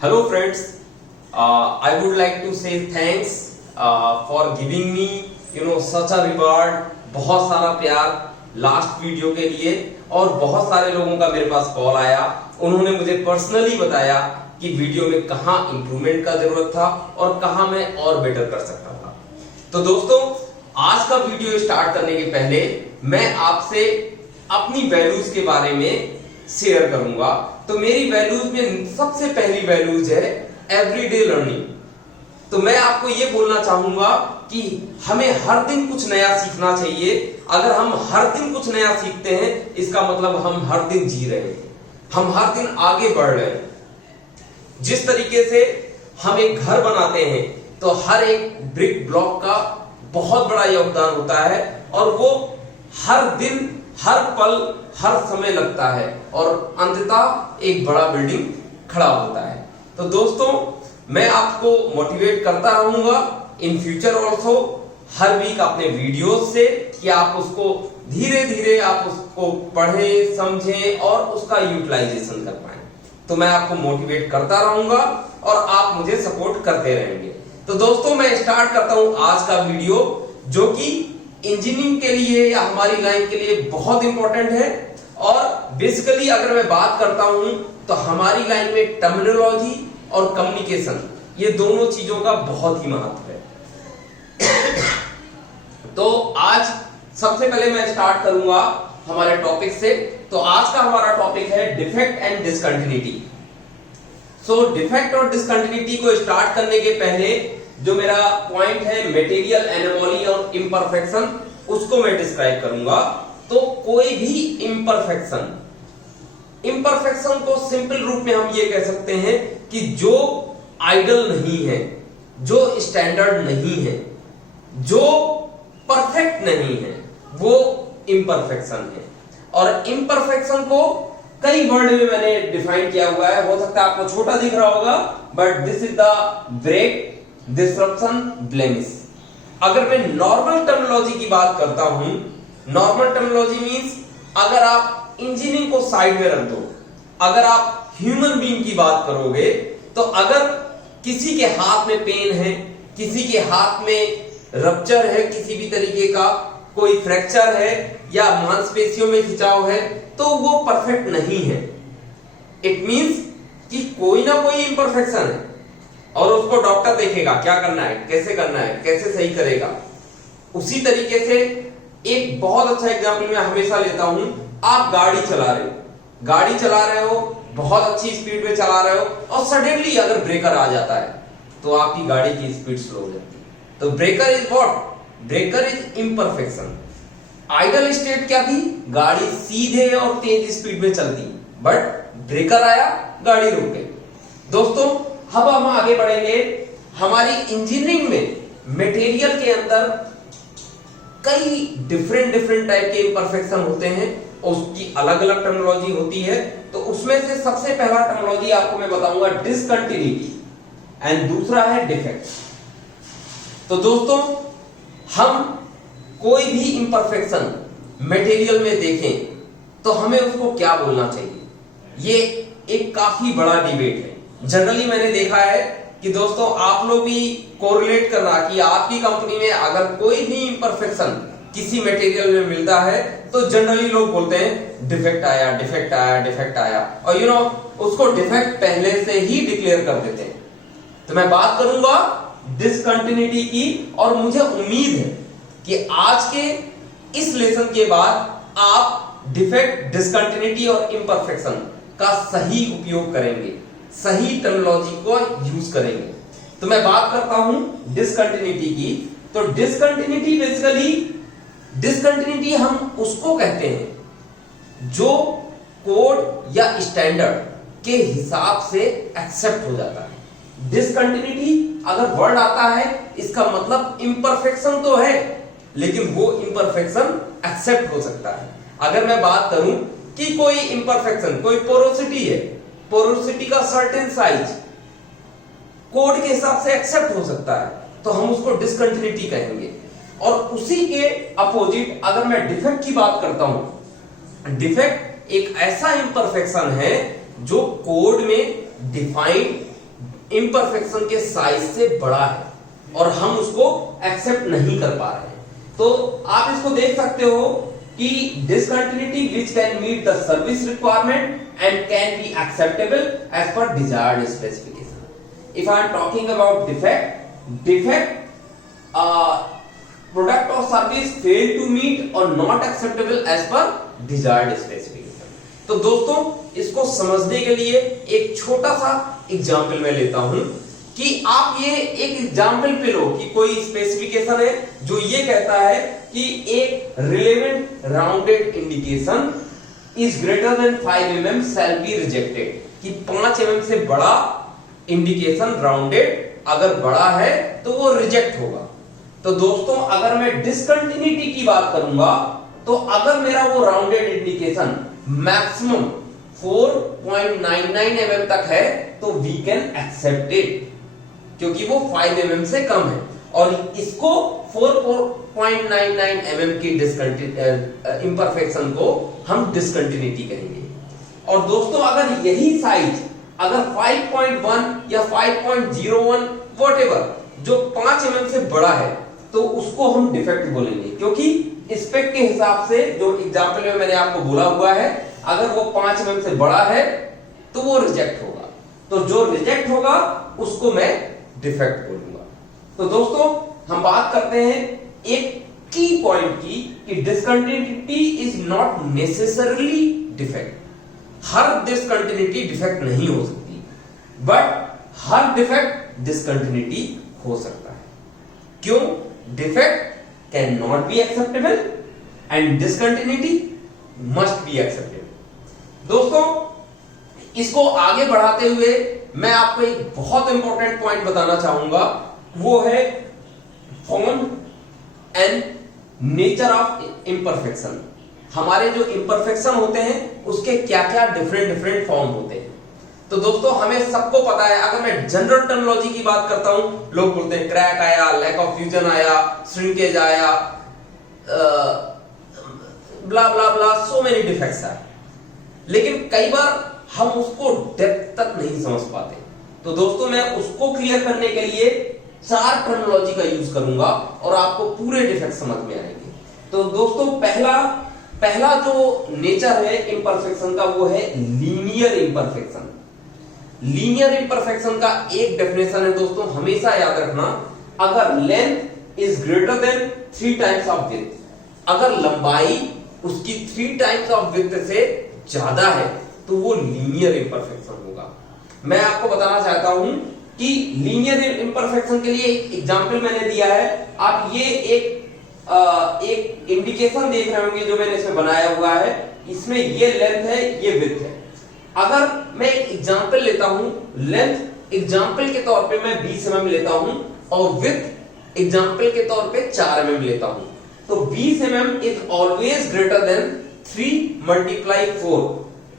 Hello friends, I would like to say thanks for giving me such a reward, बहुत सारा प्यार last video के लिए। और बहुत सारे लोगों का मेरे पास कॉल आया, उन्होंने मुझे पर्सनली बताया कि वीडियो में कहाँ इंप्रूवमेंट का जरूरत था और कहाँ मैं और बेटर कर सकता था। तो दोस्तों, आज का वीडियो स्टार्ट करने के पहले मैं आपसे अपनी वैल्यूज के बारे में शेयर करूंगा। तो मेरी वैल्यूज में सबसे पहली वैल्यूज है एवरीडे लर्निंग। तो मैं आपको ये बोलना चाहूंगा कि हमें हर दिन कुछ नया सीखना चाहिए। अगर हम हर दिन कुछ नया सीखते हैं, इसका मतलब हम हर दिन जी रहे हैं, हम हर दिन आगे बढ़ रहे हैं। जिस तरीके से हम एक घर बनाते हैं तो हर एक ब्रिक ब्लॉक का बहुत बड़ा योगदान होता है और वो हर दिन, हर पल, हर समय लगता है और अंततः एक बड़ा बिल्डिंग खड़ा होता है। तो दोस्तों, मैं आपको मोटिवेट करता रहूंगा इन फ्यूचर ऑल्सो, हर वीक अपने वीडियोस से, कि आप उसको धीरे धीरे आप उसको पढ़ें, समझें और उसका यूटिलाइजेशन कर पाएं। तो मैं आपको मोटिवेट करता रहूंगा और आप मुझे सपोर्ट करते रहेंगे। तो दोस्तों, मैं स्टार्ट करता हूं आज का वीडियो, जो कि इंजीनियरिंग के लिए या हमारी लाइन के लिए बहुत इंपॉर्टेंट है। और बेसिकली अगर मैं बात करता हूं तो हमारी लाइन में टर्मिनोलॉजी और कम्युनिकेशन, ये दोनों चीजों का बहुत ही महत्व है। तो आज सबसे पहले मैं स्टार्ट करूंगा हमारे टॉपिक से। तो आज का हमारा टॉपिक है defect and discontinuity. So defect और डिसकंटिन्यूटी को स्टार्ट करने के पहले जो मेरा पॉइंट है मटेरियल एनोमली और इम्परफेक्शन, उसको मैं डिस्क्राइब करूंगा। तो कोई भी इम्परफेक्शन को सिंपल रूप में हम ये कह सकते हैं कि जो आइडल नहीं है, जो स्टैंडर्ड नहीं है, जो परफेक्ट नहीं है, वो इम्परफेक्शन है। और इम्परफेक्शन को कई वर्ड में मैंने डिफाइन किया हुआ है। हो सकता है आपको छोटा दिख रहा होगा, but this is the break, disruption, blemish. अगर मैं नॉर्मल टर्मिनोलॉजी की बात करता हूं, नॉर्मल टर्मिनोलॉजी मींस अगर आप इंजीनियरिंग को साइड में रख दो, अगर आप ह्यूमन बीइंग की बात करोगे, तो अगर किसी के हाथ में पेन है, किसी के हाथ में रप्चर है, किसी भी तरीके का कोई फ्रैक्चर है या मांसपेशियों में खिंचाव है, तो वो परफेक्ट नहीं है। इट मींस कि कोई ना कोई इंपरफेक्शन है और उसको डॉक्टर देखेगा क्या करना है, कैसे करना है, कैसे सही करेगा। उसी तरीके से एक बहुत अच्छा एग्जांपल मैं हमेशा लेता हूं। आप गाड़ी चला रहे हो, बहुत अच्छी स्पीड में चला रहे हो और सडनली अगर ब्रेकर आ जाता है तो आपकी गाड़ी की स्पीड स्लो हो जाती है। तो breaker is what? Breaker is imperfection. Ideal state क्या थी? गाड़ी सीधे और तेज स्पीड में चलती, बट ब्रेकर आया, गाड़ी रुक गई। दोस्तों, अब हम आगे बढ़ेंगे। हमारी इंजीनियरिंग में मटेरियल के अंदर कई डिफरेंट टाइप के इम्परफेक्शन होते हैं, उसकी अलग अलग टर्मिनोलॉजी होती है। तो उसमें से सबसे पहला टर्मिनोलॉजी आपको मैं बताऊंगा डिसकंटिन्यूटी एंड दूसरा है डिफेक्ट। तो दोस्तों, हम कोई भी इम्परफेक्शन मटेरियल में देखें तो हमें उसको क्या बोलना चाहिए, ये एक काफी बड़ा डिबेट है। जनरली मैंने देखा है कि दोस्तों, आप लोग भी कोरिलेट करना कि आपकी कंपनी में अगर कोई भी इम्परफेक्शन किसी मटेरियल में मिलता है तो जनरली लोग बोलते हैं डिफेक्ट आया, डिफेक्ट आया, डिफेक्ट आया, और उसको डिफेक्ट पहले से ही डिक्लेयर कर देते हैं। तो मैं बात करूंगा डिसकंटिन्यूटी की, और मुझे उम्मीद है कि आज के इस लेसन के बाद आप डिफेक्ट, डिसकंटिन्यूटी और इम्परफेक्शन का सही उपयोग करेंगे, सही टर्मिनोलॉजी को यूज करेंगे। तो मैं बात करता हूं डिसकंटिन्यूटी की। तो डिसकंटिन्यूटी बेसिकली, डिसकंटिन्यूटी हम उसको कहते हैं जो कोड या स्टैंडर्ड के हिसाब से एक्सेप्ट हो जाता है। डिसकंटिन्यूटी अगर वर्ड आता है, इसका मतलब इम्परफेक्शन तो है, लेकिन वो इम्परफेक्शन एक्सेप्ट हो सकता है। अगर मैं बात करूं कि कोई इम्परफेक्शन, कोई पोरोसिटी है, पोरोसिटी का सर्टेन साइज कोड के हिसाब से एक्सेप्ट हो सकता है, तो हम उसको डिसकंटिन्यूटी कहेंगे। और उसी के अपोजिट अगर मैं डिफेक्ट की बात करता हूं, डिफेक्ट एक ऐसा इम्परफेक्शन है जो कोड में डिफाइंड इम्परफेक्शन के साइज से बड़ा है और हम उसको एक्सेप्ट नहीं कर पा रहे हैं। तो आप इसको देख सकते हो कि discontinuity which can meet the service requirement and can be acceptable as per desired specification. If I am talking about defect product और सर्विस फेल टू मीट और not acceptable as per desired specification. तो दोस्तों इसको समझने के लिए एक छोटा सा एग्जाम्पल मैं लेता हूं कि आप ये एक एग्जाम्पल पे लो कि कोई स्पेसिफिकेशन है जो ये कहता है कि एक relevant rounded indication is greater than 5 mm shall be rejected, कि 5 mm से बड़ा इंडिकेशन राउंडेड अगर बड़ा है तो वो रिजेक्ट होगा। तो दोस्तों अगर मैं डिसकंटिन्यूटी की बात करूंगा तो अगर मेरा वो राउंडेड इंडिकेशन मैक्सिमम 4.99 mm तक है तो वी कैन एक्सेप्ट इट, क्योंकि वो 5 mm से कम है और इसको 4.99 mm की इम्परफेक्शन को हम डिसकंटिन्यूटी कहेंगे। और दोस्तों अगर यही साइज अगर 5.1 या 5.01 व्हाटएवर जो 5 mm से बड़ा है तो उसको हम डिफेक्ट बोलेंगे, क्योंकि स्पेक के हिसाब से जो एग्जाम्पल में मैंने आपको बोला हुआ है अगर वो 5 mm से बड़ा है तो वो रिजेक्ट होगा, तो जो रिजेक्ट होगा उसको मैं डिफेक्ट बोलूंगा। तो दोस्तों हम बात करते हैं एक की पॉइंट की कि discontinuity is not necessarily defect. Her discontinuity defect नहीं हो सकती, बट हर डिफेक्ट डिसकंटिन्यूटी हो सकता है। क्यों? Defect can not be acceptable and discontinuity must be acceptable. दोस्तों इसको आगे बढ़ाते हुए मैं आपको एक बहुत इंपॉर्टेंट पॉइंट बताना चाहूंगा, वो है form and nature of imperfection. हमारे जो इम्परफेक्शन होते हैं उसके क्या क्या डिफरेंट फॉर्म होते हैं। तो दोस्तों हमें सबको पता है, अगर मैं जनरल टर्मिनोलॉजी की बात करता हूं, लोग बोलते हैं क्रैक आया, लैक ऑफ फ्यूजन आया, श्रिंकेज आया, ब्ला ब्ला ब्ला, सो मेनी डिफेक्ट्स आए, लेकिन कई बार हम उसको डेप्थ तक नहीं समझ पाते। तो दोस्तों मैं उसको क्लियर करने के लिए 4 टर्मिनोलॉजी का यूज करूंगा और आपको पूरे डिफेक्ट समझ में आएंगे। तो दोस्तों पहला जो नेचर है इम्परफेक्शन का वो है लीनियर इम्परफेक्शन। लीनियर इम्परफेक्शन का एक डेफिनेशन है दोस्तों, हमेशा याद रखना, अगर length is greater than 3 times of width, अगर लंबाई उसकी 3 टाइम्स ऑफ विड्थ से ज्यादा है तो वो लीनियर इम्परफेक्शन होगा। मैं आपको बताना चाहता हूं कि लीनियर इम्परफेक्शन के लिए एक एग्जांपल मैंने दिया है। आप ये एक इंडिकेशन देख रहे होंगे जो मैंने इसमें बनाया हुआ है, इसमें ये लेंथ है, ये विड्थ है। अगर मैं एक एग्जांपल लेता हूं, लेंथ एग्जांपल के तौर पे मैं 20 mm लेता हूं और विड्थ एग्जांपल के तौर पे 4 mm लेता हूं, तो 20 mm is always greater than 3 × 4।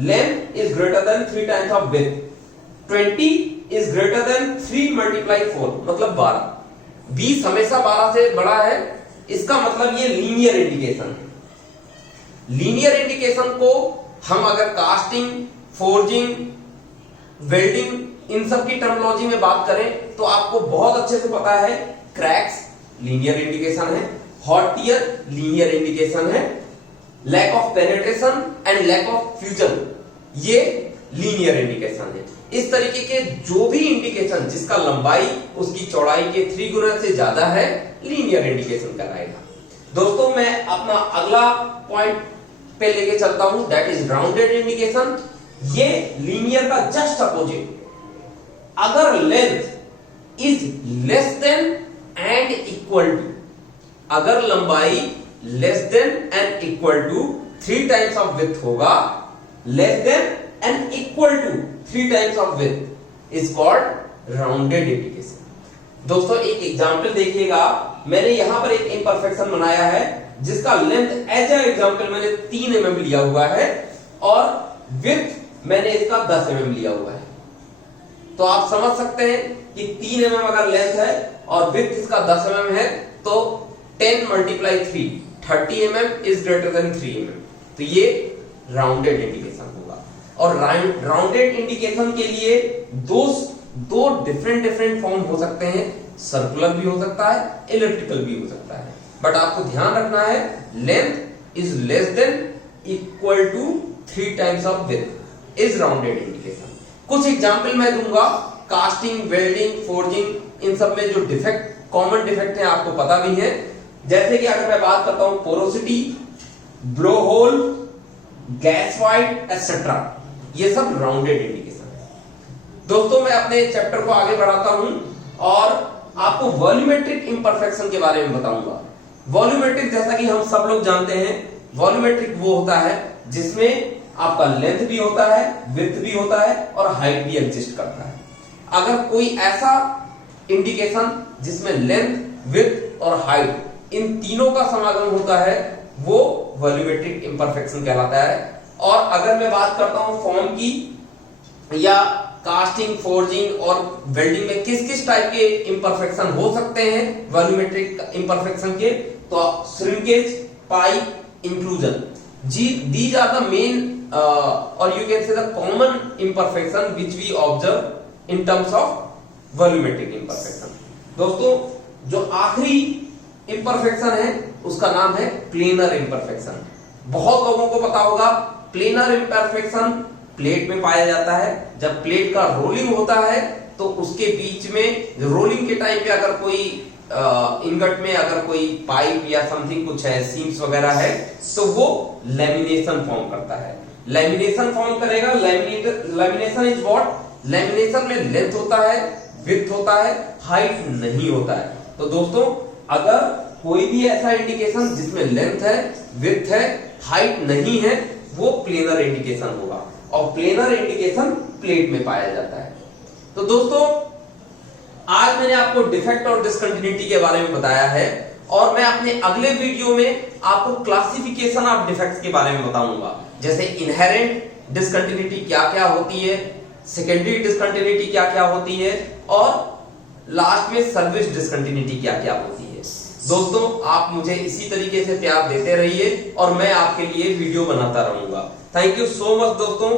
Length is greater than 3 times of width. 20 is greater than 3 × 4 मतलब 12। 20 हमेशा 12 से बड़ा है, इसका मतलब ये लीनियर इंडिकेशन है। लीनियर इंडिकेशन को हम अगर कास्टिंग, फोर्जिंग, वेल्डिंग इन सब की टर्मिनोलॉजी में बात करें तो आपको बहुत अच्छे से पता है, क्रैक्स लीनियर इंडिकेशन है, हॉट टियर लीनियर इंडिकेशन है, lack of penetration and lack of fusion ये लीनियर इंडिकेशन है। इस तरीके के जो भी इंडिकेशन जिसका लंबाई उसकी चौड़ाई के 3 गुना से ज्यादा है लीनियर इंडिकेशन कहलाएगा। दोस्तों मैं अपना अगला पॉइंट पे लेके चलता हूं, दैट इज राउंडेड इंडिकेशन। ये लीनियर का जस्ट अपोजिट, अगर length is less than and equal to, अगर लंबाई less than and equal to 3 times of width होगा, less than and equal to 3 times of width is called rounded indication. दोस्तों एक example देखिएगा, मैंने यहां पर एक इम्परफेक्शन बनाया है जिसका लेंथ एज ए एग्जांपल मैंने 3 mm लिया हुआ है और विड्थ मैंने इसका 10 mm लिया हुआ है। तो आप समझ सकते हैं कि 3 mm अगर लेंथ है और विड्थ इसका 10 mm है तो 10 × 3 30 mm is greater than 3 mm, तो ये राउंडेड इंडिकेशन होगा। और राउंडेड इंडिकेशन के लिए दो दो डिफरेंट डिफरेंट फॉर्म हो सकते हैं, सर्कुलर भी हो सकता है, इलिप्टिकल भी हो सकता है, बट आपको ध्यान रखना है length is less than equal to 3 times of width is rounded indication. कुछ एग्जाम्पल मैं दूंगा, कास्टिंग, वेल्डिंग, फोर्जिंग, इन सब में जो डिफेक्ट, कॉमन डिफेक्ट है आपको पता भी है, जैसे कि अगर मैं बात करता हूं porosity, blow hole, gas void et cetera, ये सब राउंडेड इंडिकेशन है। दोस्तों मैं अपने चैप्टर को आगे बढ़ाता हूं और आपको वॉल्यूमेट्रिक इंपरफेक्शन के बारे में बताऊंगा। वॉल्यूमेट्रिक, जैसा कि हम सब लोग जानते हैं, वॉल्यूमेट्रिक वो होता है जिसमें आपका लेंथ भी होता है, विड्थ भी होता है और हाइट भी एग्जिस्ट करता है। अगर कोई ऐसा इंडिकेशन जिसमें लेंथ, विड्थ और हाइट इन तीनों का समागम होता है वो वॉल्यूमेट्रिक इंपरफेक्शन कहलाता है। और अगर मैं बात करता हूं फॉर्म की, या कास्टिंग, फोर्जिंग और वेल्डिंग में किस किस टाइप के इंपरफेक्शन हो सकते हैं वॉल्यूमेट्रिक इंपरफेक्शन के, तो shrinkage, pipe, inclusion, these are the main or you can say the common imperfection which we observe in terms of volumetric imperfection। दोस्तों जो आखिरी imperfection है उसका नाम है प्लेनर imperfection। बहुत लोगों को पता होगा प्लेनर imperfection प्लेट में पाया जाता है। जब प्लेट का रोलिंग होता है तो उसके बीच में रोलिंग के टाइम पे अगर कोई इनगट में अगर कोई पाइप या समथिंग कुछ है, सीम्स वगैरह है, तो वो लैमिनेशन फॉर्म करता है। लैमिनेशन फॉर्म करेगा। Lamination is what? लैमिनेशन में लेंथ होता है, विड्थ होता है, हाइट नहीं होता है। तो दोस्तों अगर कोई भी ऐसा इंडिकेशन जिसमें लेंथ है, विड्थ है, हाइट नहीं है, वो प्लेनर इंडिकेशन होगा और प्लेनर इंडिकेशन प्लेट में पाया जाता है। तो दोस्तों आज मैंने आपको डिफेक्ट और डिसकंटिन्यूटी के बारे में बताया है और मैं अपने अगले वीडियो में आपको क्लासिफिकेशन ऑफ डिफेक्ट्स के बारे में बताऊंगा, जैसे इनहेरेंट डिसकंटिन्यूटी क्या क्या होती है, सेकेंडरी डिसकंटिन्यूटी क्या क्या होती है और लास्ट में सर्विस डिसकंटिन्यूटी क्या क्या होती है। दोस्तों आप मुझे इसी तरीके से प्यार देते रहिए और मैं आपके लिए वीडियो बनाता रहूंगा। थैंक यू सो मच दोस्तों।